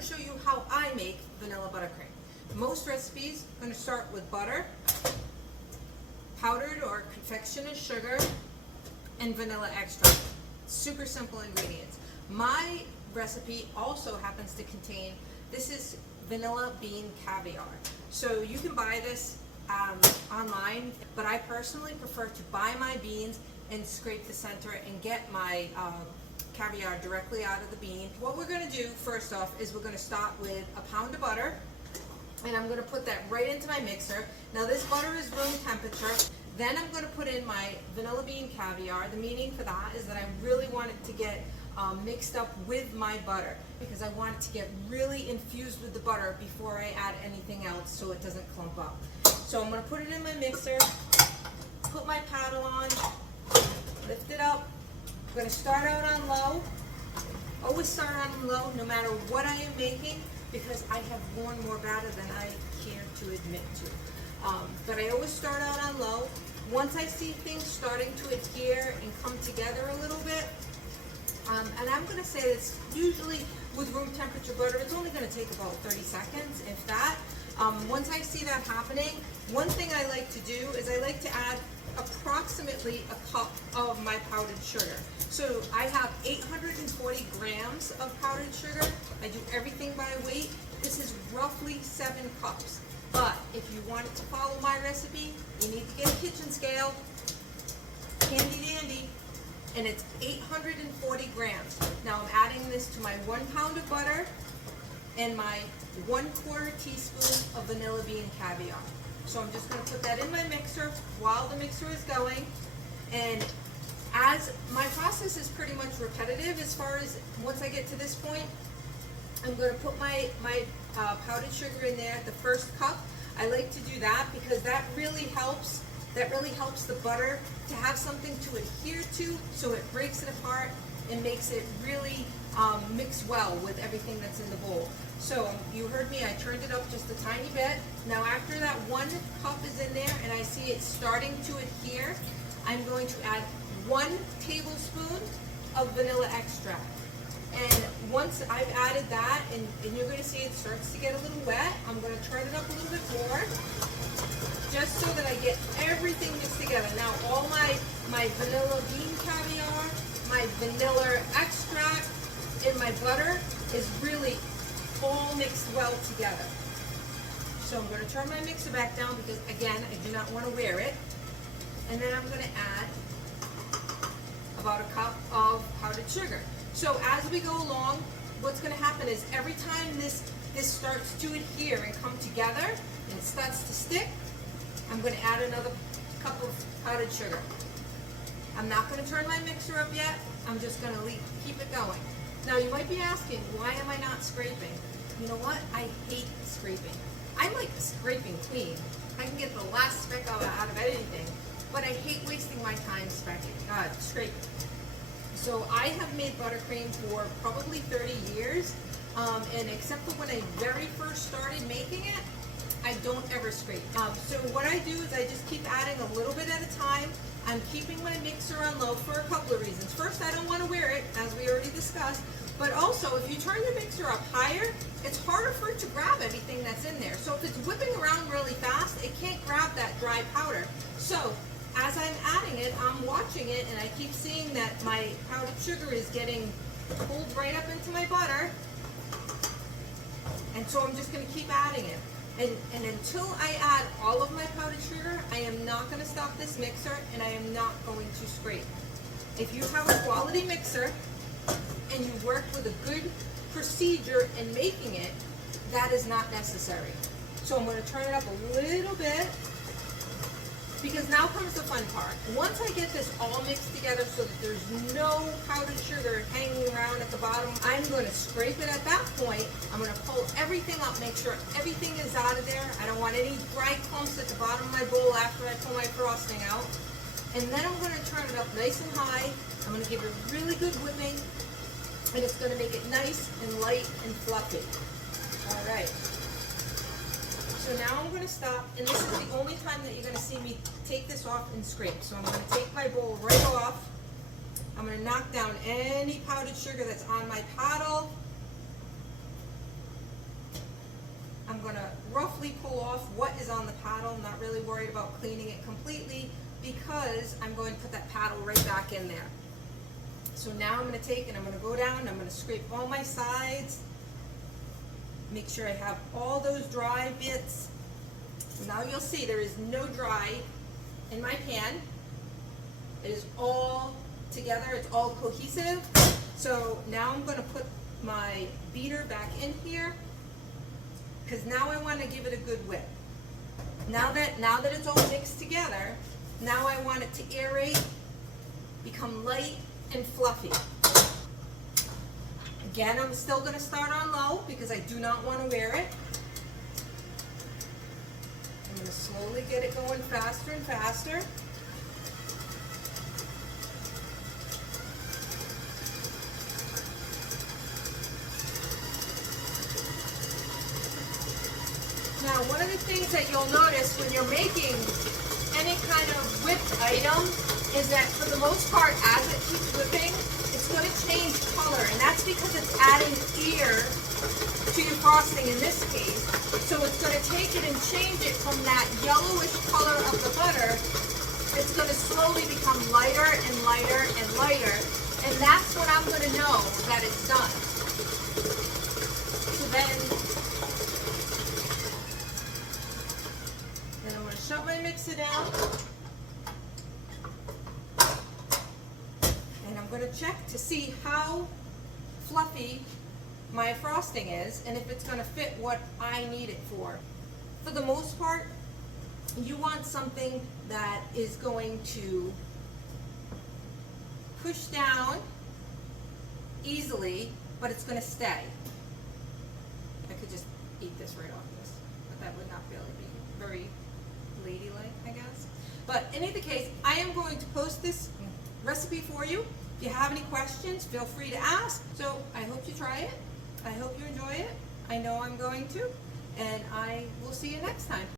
going to show you how I make vanilla buttercream. Most recipes are going to start with butter, powdered or confectioner's sugar, and vanilla extract. Super simple ingredients. My recipe also happens to contain, this is vanilla bean caviar. So you can buy this online, but I personally prefer to buy my beans and scrape the center and get my caviar directly out of the bean. What we're going to do first off is we're going to start with a pound of butter, and I'm going to put that right into my mixer. Now this butter is room temperature. Then I'm going to put in my vanilla bean caviar. The meaning for that is that I really want it to get mixed up with my butter, because I want it to get really infused with the butter before I add anything else so it doesn't clump up. So I'm going to put it in my mixer, put my paddle on, lift it up. I'm going to start out on low. Always start on low no matter what I am making, because I have worn more batter than I care to admit to. But I always start out on low. Once I see things starting to adhere and come together a little bit, and I'm going to say it's usually with room temperature butter, it's only going to take about 30 seconds, if that. Once I see that happening, one thing I like to do is I like to add approximately a cup of my powdered sugar. So I have 840 grams of powdered sugar. I do everything by weight. This is roughly 7 cups. But if you wanted to follow my recipe, you need to get a kitchen scale, handy dandy, and it's 840 grams. Now I'm adding this to my 1 pound of butter and my 1/4 teaspoon of vanilla bean caviar. So I'm just going to put that in my mixer while the mixer is going. And as my process is pretty much repetitive, as far as once I get to this point, I'm going to put my powdered sugar in there, the first cup. I like to do that because that really helps the butter to have something to adhere to, so it breaks it apart and makes it really mix well with everything that's in the bowl. So you heard me, I turned it up just a tiny bit. Now after that 1 cup is in there and I see it starting to adhere, I'm going to add 1 tablespoon of vanilla extract. And once I've added that, and you're going to see it starts to get a little wet, I'm going to turn it up a little bit more, just so that I get everything mixed together. Now all my vanilla bean caviar, my vanilla extract, and my butter is really all mixed well together. So I'm going to turn my mixer back down because, again, I do not want to wear it. And then I'm going to add about a cup of powdered sugar. So as we go along, what's going to happen is every time this starts to adhere and come together and it starts to stick, I'm going to add another cup of powdered sugar. I'm not going to turn my mixer up yet. I'm just going to keep it going. Now you might be asking, why am I not scraping? You know what? I hate scraping. I'm like the scraping queen. I can get the last speck out of anything, but I hate wasting my time scraping. So I have made buttercream for probably 30 years, and except for when I very first started making it, I don't ever scrape. So what I do is I just keep adding a little bit at a time. I'm keeping my mixer on low for a couple of reasons. First, I don't want to wear it, as we already discussed, but also if you turn your mixer up higher, it's harder for it to grab everything that's in there. So if it's whipping around really fast, it can't grab that dry powder. So as I'm adding it, I'm watching it, and I keep seeing that my powdered sugar is getting pulled right up into my butter, and so I'm just going to keep adding it. And until I add all of my powdered sugar, I am not going to stop this mixer, and I am not going to scrape. If you have a quality mixer and you work with a good procedure in making it, that is not necessary. So I'm going to turn it up a little bit, because now comes the fun part. Once I get this all mixed together so that there's no powdered sugar hanging around at the bottom, I'm going to scrape it at that point. I'm going to pull everything up, make sure everything is out of there. I don't want any dry clumps at the bottom of my bowl after I pull my frosting out. And then I'm going to turn it up nice and high. I'm going to give it really good whipping, and it's going to make it nice and light and fluffy. All right. So now I'm going to stop, and this is the only time that you're going to see me take this off and scrape. So I'm going to take my bowl right off. I'm going to knock down any powdered sugar that's on my paddle. off what is on the paddle. I'm not really worried about cleaning it completely because I'm going to put that paddle right back in there. So now I'm going to take and I'm going to go down and I'm going to scrape all my sides. Make sure I have all those dry bits. Now you'll see there is no dry in my pan. It is all together, it's all cohesive. So now I'm going to put my beater back in here because now I want to give it a good whip. Now that it's all mixed together, now I want it to aerate, become light and fluffy. Again, I'm still going to start on low because I do not want to wear it. I'm going to slowly get it going faster and faster. Now, one of the things that you'll notice when you're making any kind of whipped item is that for the most part, as it keeps whipping, it's going to change color, and that's because it's adding air to your frosting in this case. So it's going to take it and change it from that yellowish color of the butter. It's going to slowly become lighter and lighter and lighter, and that's when I'm going to know that it's done. So then I'm going to shut my mixer down. And I'm going to check to see how fluffy my frosting is and if it's going to fit what I need it for. For the most part, you want something that is going to push down easily, but it's going to stay. I could just eat this right off this, but that would not really be very ladylike, I guess. But in either case, I am going to post this recipe for you. If you have any questions, feel free to ask. So I hope you try it. I hope you enjoy it. I know I'm going to. And I will see you next time.